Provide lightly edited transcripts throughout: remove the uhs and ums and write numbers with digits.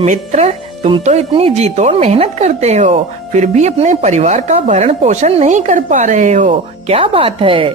मित्र, तुम तो इतनी जी तोड़ मेहनत करते हो, फिर भी अपने परिवार का भरण पोषण नहीं कर पा रहे हो, क्या बात है?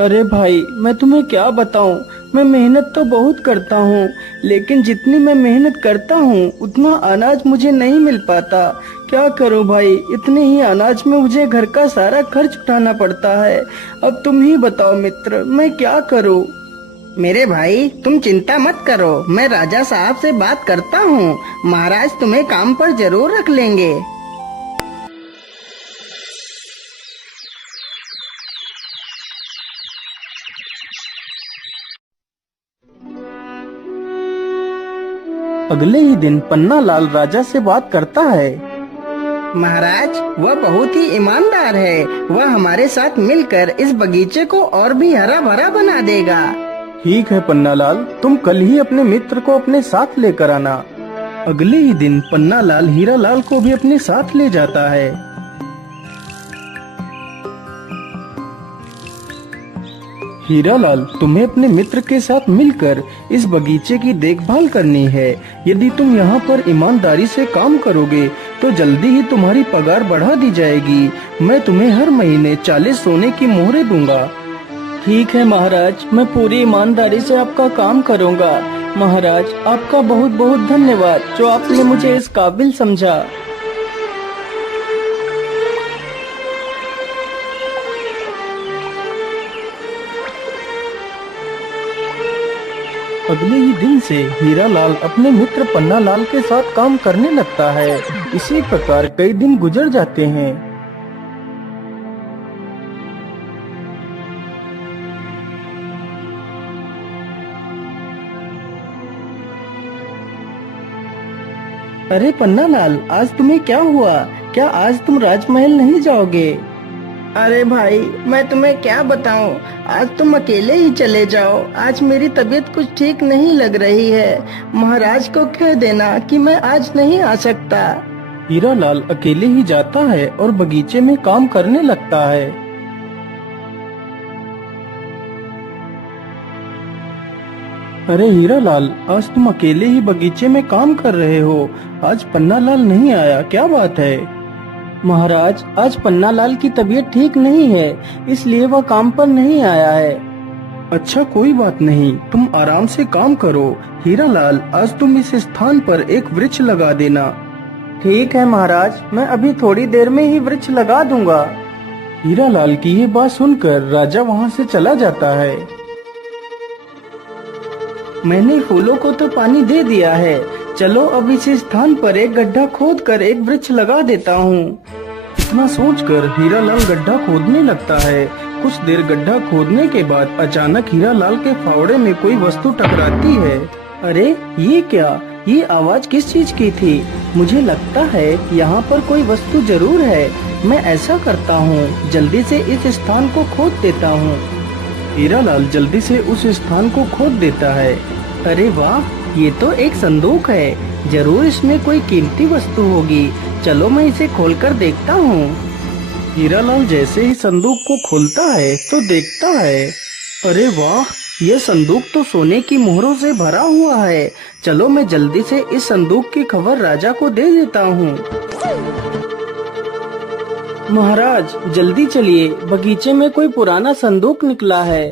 अरे भाई, मैं तुम्हें क्या बताऊं। मैं मेहनत तो बहुत करता हूँ, लेकिन जितनी मैं मेहनत करता हूँ उतना अनाज मुझे नहीं मिल पाता। क्या करूं भाई, इतने ही अनाज में मुझे घर का सारा खर्च उठाना पड़ता है। अब तुम ही बताओ मित्र, मैं क्या करूं। मेरे भाई, तुम चिंता मत करो, मैं राजा साहब से बात करता हूँ। महाराज तुम्हें काम पर जरूर रख लेंगे। अगले ही दिन पन्ना लाल राजा से बात करता है। महाराज, वह बहुत ही ईमानदार है, वह हमारे साथ मिलकर इस बगीचे को और भी हरा भरा बना देगा। ठीक है पन्नालाल, तुम कल ही अपने मित्र को अपने साथ लेकर आना। अगले ही दिन पन्नालाल हीरालाल को भी अपने साथ ले जाता है। हीरालाल, तुम्हें अपने मित्र के साथ मिलकर इस बगीचे की देखभाल करनी है। यदि तुम यहाँ पर ईमानदारी से काम करोगे तो जल्दी ही तुम्हारी पगार बढ़ा दी जाएगी। मैं तुम्हें हर महीने 40 सोने की मोहरें दूंगा। ठीक है महाराज, मैं पूरी ईमानदारी से आपका काम करूंगा। महाराज, आपका बहुत बहुत धन्यवाद जो आपने मुझे इस काबिल समझा। अगले ही दिन से हीरालाल अपने मित्र पन्नालाल के साथ काम करने लगता है। इसी प्रकार कई दिन गुजर जाते हैं। अरे पन्नालाल, आज तुम्हें क्या हुआ? क्या आज तुम राजमहल नहीं जाओगे? अरे भाई, मैं तुम्हें क्या बताऊं, आज तुम अकेले ही चले जाओ। आज मेरी तबीयत कुछ ठीक नहीं लग रही है। महाराज को कह देना कि मैं आज नहीं आ सकता। हीरालाल अकेले ही जाता है और बगीचे में काम करने लगता है। अरे हीरालाल, आज तुम अकेले ही बगीचे में काम कर रहे हो। आज पन्नालाल नहीं आया, क्या बात है? महाराज, आज पन्नालाल की तबीयत ठीक नहीं है, इसलिए वह काम पर नहीं आया है। अच्छा, कोई बात नहीं, तुम आराम से काम करो। हीरालाल, आज तुम इस स्थान पर एक वृक्ष लगा देना। ठीक है महाराज, मैं अभी थोड़ी देर में ही वृक्ष लगा दूंगा। हीरालाल की ये बात सुनकर राजा वहाँ से चला जाता है। मैंने फूलों को तो पानी दे दिया है, चलो अब इस स्थान पर एक गड्ढा खोदकर एक वृक्ष लगा देता हूँ। इतना सोचकर हीरालाल गड्ढा खोदने लगता है। कुछ देर गड्ढा खोदने के बाद अचानक हीरालाल के फावड़े में कोई वस्तु टकराती है। अरे ये क्या? ये आवाज किस चीज की थी? मुझे लगता है यहाँ पर कोई वस्तु जरूर है। मैं ऐसा करता हूँ, जल्दी से इस स्थान को खोद देता हूँ। हीरालाल जल्दी से उस स्थान को खोद देता है। अरे वाह, ये तो एक संदूक है, जरूर इसमें कोई कीमती वस्तु होगी। चलो मैं इसे खोलकर देखता हूँ। हीरालाल जैसे ही संदूक को खोलता है तो देखता है, अरे वाह, यह संदूक तो सोने की मोहरों से भरा हुआ है। चलो मैं जल्दी से इस संदूक की खबर राजा को दे देता हूँ। महाराज जल्दी चलिए, बगीचे में कोई पुराना संदूक निकला है।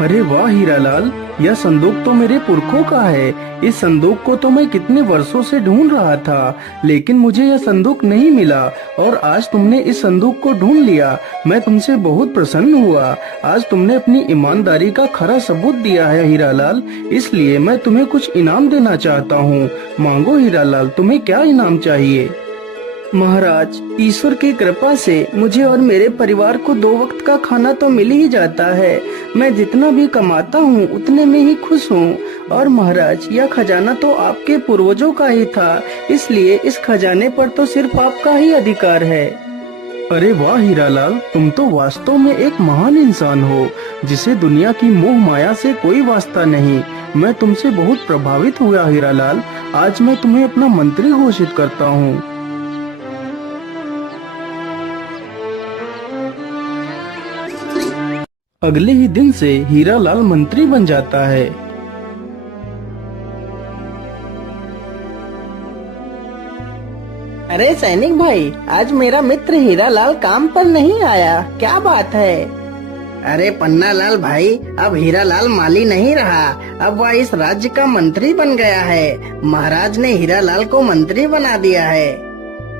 अरे वाह हीरालाल, यह संदूक तो मेरे पुरखों का है। इस संदूक को तो मैं कितने वर्षों से ढूंढ रहा था, लेकिन मुझे यह संदूक नहीं मिला और आज तुमने इस संदूक को ढूंढ लिया। मैं तुमसे बहुत प्रसन्न हुआ। आज तुमने अपनी ईमानदारी का खरा सबूत दिया है हीरालाल, इसलिए मैं तुम्हें कुछ इनाम देना चाहता हूँ। मांगो हीरालाल, तुम्हें क्या इनाम चाहिए? महाराज, ईश्वर की कृपा से मुझे और मेरे परिवार को 2 वक्त का खाना तो मिल ही जाता है। मैं जितना भी कमाता हूँ उतने में ही खुश हूँ। और महाराज, यह खजाना तो आपके पूर्वजों का ही था, इसलिए इस खजाने पर तो सिर्फ आपका ही अधिकार है। अरे वाह हीरालाल, तुम तो वास्तव में एक महान इंसान हो, जिसे दुनिया की मोह माया से कोई वास्ता नहीं। मैं तुमसे बहुत प्रभावित हुआ हीरालाल। आज मैं तुम्हें अपना मंत्री घोषित करता हूँ। अगले ही दिन से हीरालाल मंत्री बन जाता है। अरे सैनिक भाई, आज मेरा मित्र हीरालाल काम पर नहीं आया, क्या बात है? अरे पन्नालाल भाई, अब हीरालाल माली नहीं रहा, अब वह इस राज्य का मंत्री बन गया है। महाराज ने हीरालाल को मंत्री बना दिया है।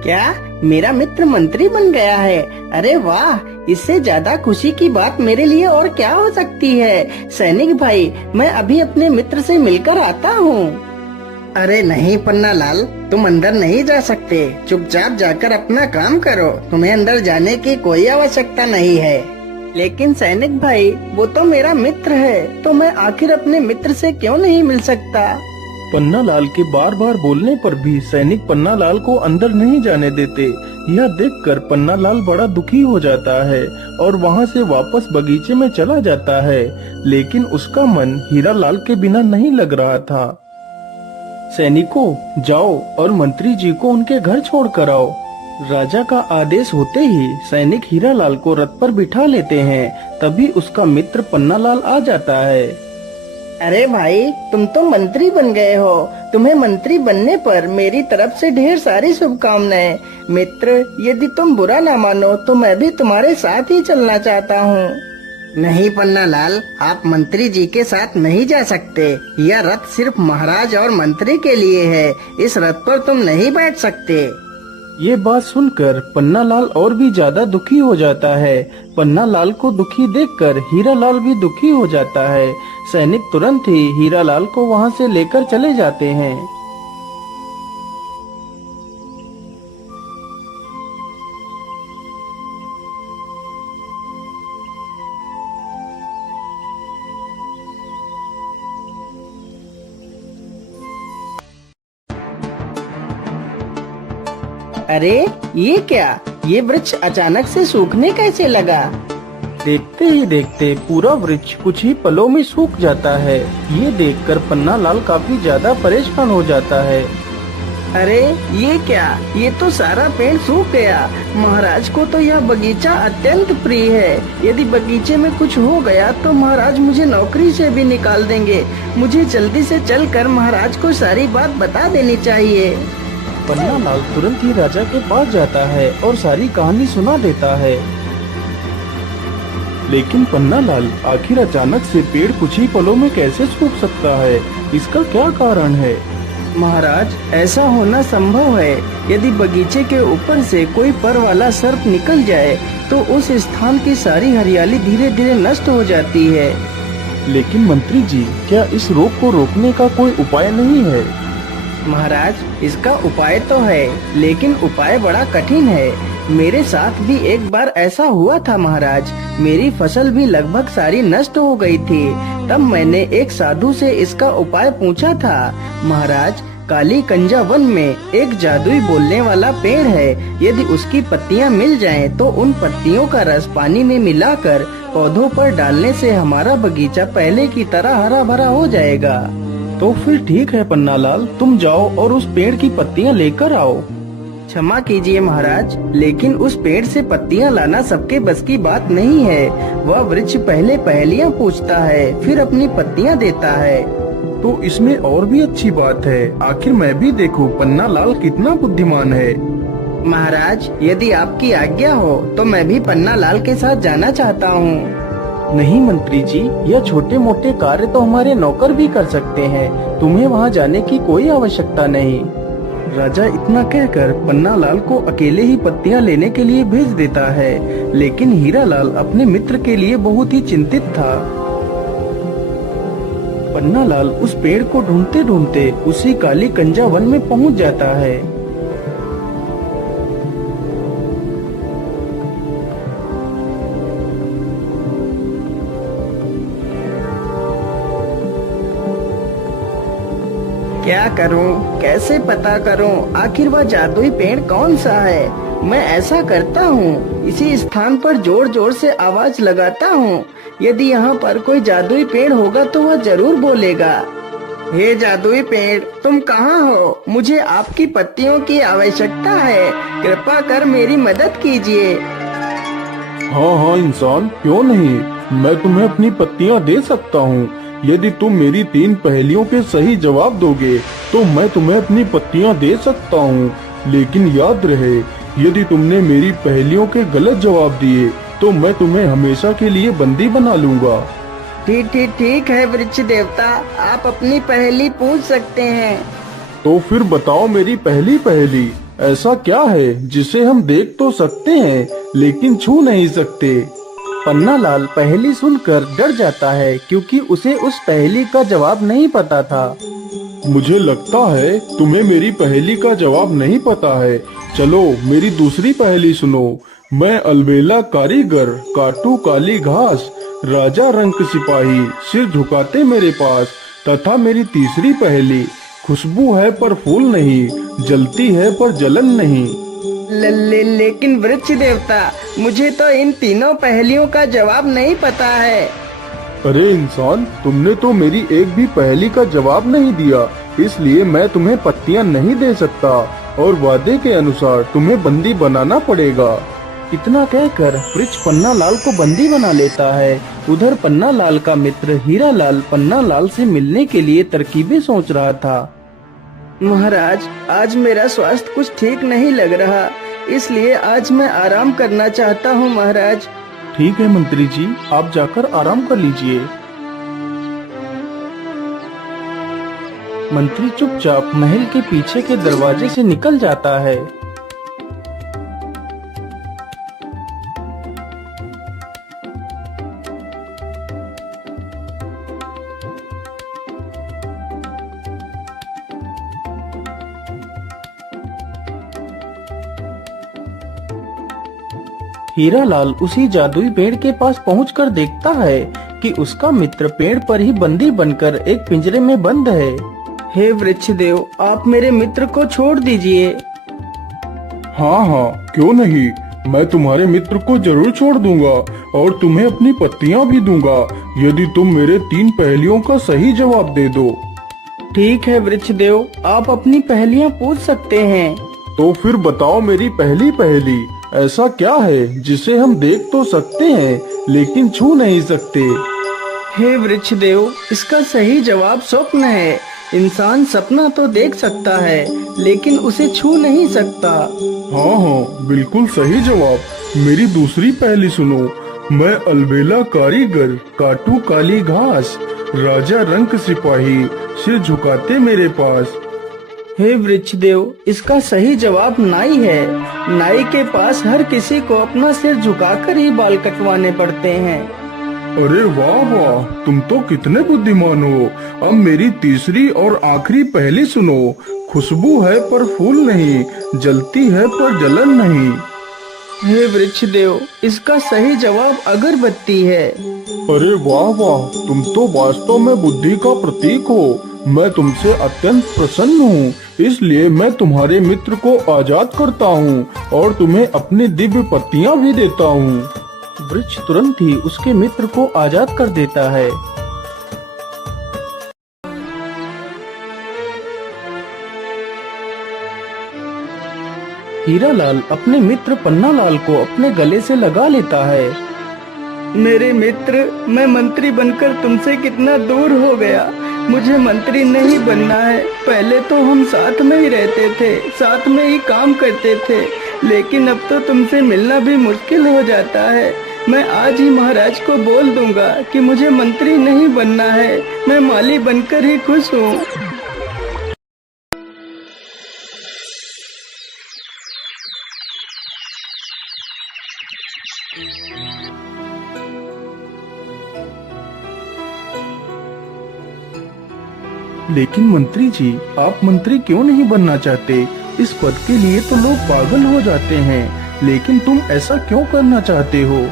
क्या मेरा मित्र मंत्री बन गया है? अरे वाह, इससे ज्यादा खुशी की बात मेरे लिए और क्या हो सकती है। सैनिक भाई, मैं अभी अपने मित्र से मिलकर आता हूँ। अरे नहीं पन्नालाल, तुम अंदर नहीं जा सकते, चुपचाप जाकर अपना काम करो, तुम्हें अंदर जाने की कोई आवश्यकता नहीं है। लेकिन सैनिक भाई, वो तो मेरा मित्र है, तो मैं आखिर अपने मित्र से क्यों नहीं मिल सकता? पन्नालाल के बार बार बोलने पर भी सैनिक पन्नालाल को अंदर नहीं जाने देते। यह देखकर पन्नालाल बड़ा दुखी हो जाता है और वहां से वापस बगीचे में चला जाता है, लेकिन उसका मन हीरालाल के बिना नहीं लग रहा था। सैनिकों, जाओ और मंत्री जी को उनके घर छोड़ कर आओ। राजा का आदेश होते ही सैनिक हीरालाल को रथ पर बिठा लेते हैं। तभी उसका मित्र पन्नालाल आ जाता है। अरे भाई, तुम तो मंत्री बन गए हो, तुम्हें मंत्री बनने पर मेरी तरफ से ढेर सारी शुभकामनाएं। मित्र, यदि तुम बुरा ना मानो तो मैं भी तुम्हारे साथ ही चलना चाहता हूँ। नहीं पन्नालाल, आप मंत्री जी के साथ नहीं जा सकते, यह रथ सिर्फ महाराज और मंत्री के लिए है, इस रथ पर तुम नहीं बैठ सकते। ये बात सुनकर पन्नालाल और भी ज्यादा दुखी हो जाता है। पन्नालाल को दुखी देखकर हीरालाल भी दुखी हो जाता है। सैनिक तुरंत ही हीरालाल को वहाँ से लेकर चले जाते हैं। अरे ये क्या, ये वृक्ष अचानक से सूखने कैसे लगा? देखते ही देखते पूरा वृक्ष कुछ ही पलों में सूख जाता है। ये देखकर पन्नालाल काफी ज्यादा परेशान हो जाता है। अरे ये क्या, ये तो सारा पेड़ सूख गया। महाराज को तो यह बगीचा अत्यंत प्रिय है, यदि बगीचे में कुछ हो गया तो महाराज मुझे नौकरी से भी निकाल देंगे। मुझे जल्दी से चलकर महाराज को सारी बात बता देनी चाहिए। पन्नालाल तुरंत ही राजा के पास जाता है और सारी कहानी सुना देता है। लेकिन पन्नालाल, आखिर अचानक से पेड़ कुछ ही पलों में कैसे सूख सकता है, इसका क्या कारण है? महाराज, ऐसा होना संभव है, यदि बगीचे के ऊपर से कोई पर वाला सर्प निकल जाए तो उस स्थान की सारी हरियाली धीरे धीरे नष्ट हो जाती है। लेकिन मंत्री जी, क्या इस रोग को रोकने का कोई उपाय नहीं है? महाराज, इसका उपाय तो है, लेकिन उपाय बड़ा कठिन है। मेरे साथ भी एक बार ऐसा हुआ था महाराज, मेरी फसल भी लगभग सारी नष्ट हो गई थी। तब मैंने एक साधु से इसका उपाय पूछा था। महाराज, काली कंजा वन में एक जादुई बोलने वाला पेड़ है, यदि उसकी पत्तियां मिल जाएं तो उन पत्तियों का रस पानी में मिलाकर पौधों पर डालने से हमारा बगीचा पहले की तरह हरा भरा हो जाएगा। तो फिर ठीक है पन्नालाल, तुम जाओ और उस पेड़ की पत्तियां लेकर आओ। क्षमा कीजिए महाराज, लेकिन उस पेड़ से पत्तियां लाना सबके बस की बात नहीं है। वह वृक्ष पहले पहेलियां पूछता है, फिर अपनी पत्तियां देता है। तो इसमें और भी अच्छी बात है, आखिर मैं भी देखूं पन्नालाल कितना बुद्धिमान है। महाराज, यदि आपकी आज्ञा हो तो मैं भी पन्नालाल के साथ जाना चाहता हूँ। नहीं मंत्री जी, यह छोटे मोटे कार्य तो हमारे नौकर भी कर सकते हैं, तुम्हें वहाँ जाने की कोई आवश्यकता नहीं। राजा इतना कहकर पन्नालाल को अकेले ही पत्तियां लेने के लिए भेज देता है, लेकिन हीरालाल अपने मित्र के लिए बहुत ही चिंतित था। पन्नालाल उस पेड़ को ढूंढते ढूंढते उसी काली कंजा वन में पहुंच जाता है। क्या करूं, कैसे पता करूं, आखिर वह जादुई पेड़ कौन सा है? मैं ऐसा करता हूं, इसी स्थान पर जोर जोर से आवाज लगाता हूं। यदि यहाँ पर कोई जादुई पेड़ होगा तो वह जरूर बोलेगा। हे जादुई पेड़, तुम कहाँ हो? मुझे आपकी पत्तियों की आवश्यकता है, कृपा कर मेरी मदद कीजिए। हाँ हाँ इंसान, क्यों नहीं, मैं तुम्हें अपनी पत्तियां दे सकता हूँ। यदि तुम मेरी 3 पहेलियों के सही जवाब दोगे तो मैं तुम्हें अपनी पत्तियां दे सकता हूँ। लेकिन याद रहे, यदि तुमने मेरी पहेलियों के गलत जवाब दिए तो मैं तुम्हें हमेशा के लिए बंदी बना लूंगा। ठीक है वृक्ष देवता, आप अपनी पहेली पूछ सकते हैं। तो फिर बताओ मेरी पहली पहेली, ऐसा क्या है जिसे हम देख तो सकते हैं लेकिन छू नहीं सकते? पन्नालाल पहेली सुनकर डर जाता है क्योंकि उसे उस पहेली का जवाब नहीं पता था। मुझे लगता है तुम्हें मेरी पहेली का जवाब नहीं पता है। चलो मेरी दूसरी पहेली सुनो। मैं अलबेला कारीगर, काटू काली घास, राजा रंक सिपाही, सिर झुकाते मेरे पास। तथा मेरी तीसरी पहेली, खुशबू है पर फूल नहीं, जलती है पर जलन नहीं। लेकिन वृक्ष देवता, मुझे तो इन तीनों पहेलियों का जवाब नहीं पता है। अरे इंसान, तुमने तो मेरी एक भी पहेली का जवाब नहीं दिया, इसलिए मैं तुम्हें पत्तियां नहीं दे सकता और वादे के अनुसार तुम्हें बंदी बनाना पड़ेगा। इतना कहकर वृक्ष पन्नालाल को बंदी बना लेता है। उधर पन्नालाल का मित्र हीरालाल पन्नालाल से मिलने के लिए तरकीबें सोच रहा था। महाराज, आज मेरा स्वास्थ्य कुछ ठीक नहीं लग रहा, इसलिए आज मैं आराम करना चाहता हूँ महाराज। ठीक है मंत्री जी, आप जाकर आराम कर लीजिए। मंत्री चुपचाप महल के पीछे के दरवाजे से निकल जाता है। हीरालाल उसी जादुई पेड़ के पास पहुंचकर देखता है कि उसका मित्र पेड़ पर ही बंदी बनकर एक पिंजरे में बंद है। हे वृक्ष देव, आप मेरे मित्र को छोड़ दीजिए। हाँ, क्यों नहीं, मैं तुम्हारे मित्र को जरूर छोड़ दूंगा और तुम्हें अपनी पत्तियां भी दूंगा, यदि तुम मेरे 3 पहेलियों का सही जवाब दे दो। ठीक है वृक्ष देव, आप अपनी पहेलियां पूछ सकते हैं। तो फिर बताओ मेरी पहली पहेली, ऐसा क्या है जिसे हम देख तो सकते हैं लेकिन छू नहीं सकते? हे वृक्ष देव, इसका सही जवाब स्वप्न है। इंसान सपना तो देख सकता है लेकिन उसे छू नहीं सकता। हाँ, बिल्कुल सही जवाब। मेरी दूसरी पहेली सुनो। मैं अलबेला कारीगर, काटू काली घास, राजा रंक सिपाही, सिर झुकाते मेरे पास। हे वृक्ष देव, इसका सही जवाब नाई है। नाई के पास हर किसी को अपना सिर झुकाकर ही बाल कटवाने पड़ते हैं। अरे वाह, तुम तो कितने बुद्धिमान हो। अब मेरी तीसरी और आखिरी पहेली सुनो। खुशबू है पर फूल नहीं, जलती है पर जलन नहीं। हे वृक्ष देव, इसका सही जवाब अगरबत्ती है। अरे वाह, तुम तो वास्तव में बुद्धि का प्रतीक हो। मैं तुमसे अत्यंत प्रसन्न हूँ, इसलिए मैं तुम्हारे मित्र को आजाद करता हूँ और तुम्हें अपनी दिव्य पत्तियाँ भी देता हूँ। वृक्ष तुरंत ही उसके मित्र को आजाद कर देता है। हीरालाल अपने मित्र पन्नालाल को अपने गले से लगा लेता है। मेरे मित्र, मैं मंत्री बनकर तुमसे कितना दूर हो गया। मुझे मंत्री नहीं बनना है। पहले तो हम साथ में ही रहते थे, साथ में ही काम करते थे, लेकिन अब तो तुमसे मिलना भी मुश्किल हो जाता है। मैं आज ही महाराज को बोल दूंगा कि मुझे मंत्री नहीं बनना है, मैं माली बनकर ही खुश हूँ। लेकिन मंत्री जी, आप मंत्री क्यों नहीं बनना चाहते? इस पद के लिए तो लोग पागल हो जाते हैं, लेकिन तुम ऐसा क्यों करना चाहते हो?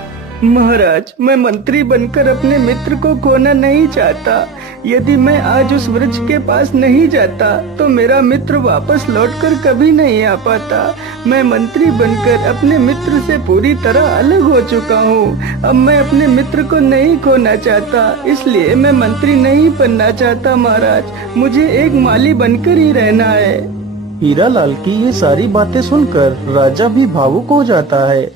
महाराज, मैं मंत्री बनकर अपने मित्र को खोना नहीं चाहता। यदि मैं आज उस वृक्ष के पास नहीं जाता तो मेरा मित्र वापस लौटकर कभी नहीं आ पाता। मैं मंत्री बनकर अपने मित्र से पूरी तरह अलग हो चुका हूँ। अब मैं अपने मित्र को नहीं खोना चाहता, इसलिए मैं मंत्री नहीं बनना चाहता महाराज। मुझे एक माली बनकर ही रहना है। हीरालाल की ये सारी बातें सुनकर राजा भी भावुक हो जाता है।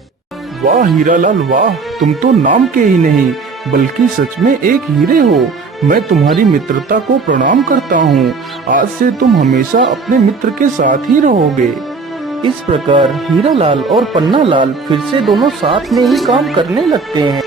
वाह हीरालाल वाह, तुम तो नाम के ही नहीं, बल्कि सच में एक हीरे हो। मैं तुम्हारी मित्रता को प्रणाम करता हूँ। आज से तुम हमेशा अपने मित्र के साथ ही रहोगे। इस प्रकार हीरालाल और पन्नालाल फिर से दोनों साथ में ही काम करने लगते हैं।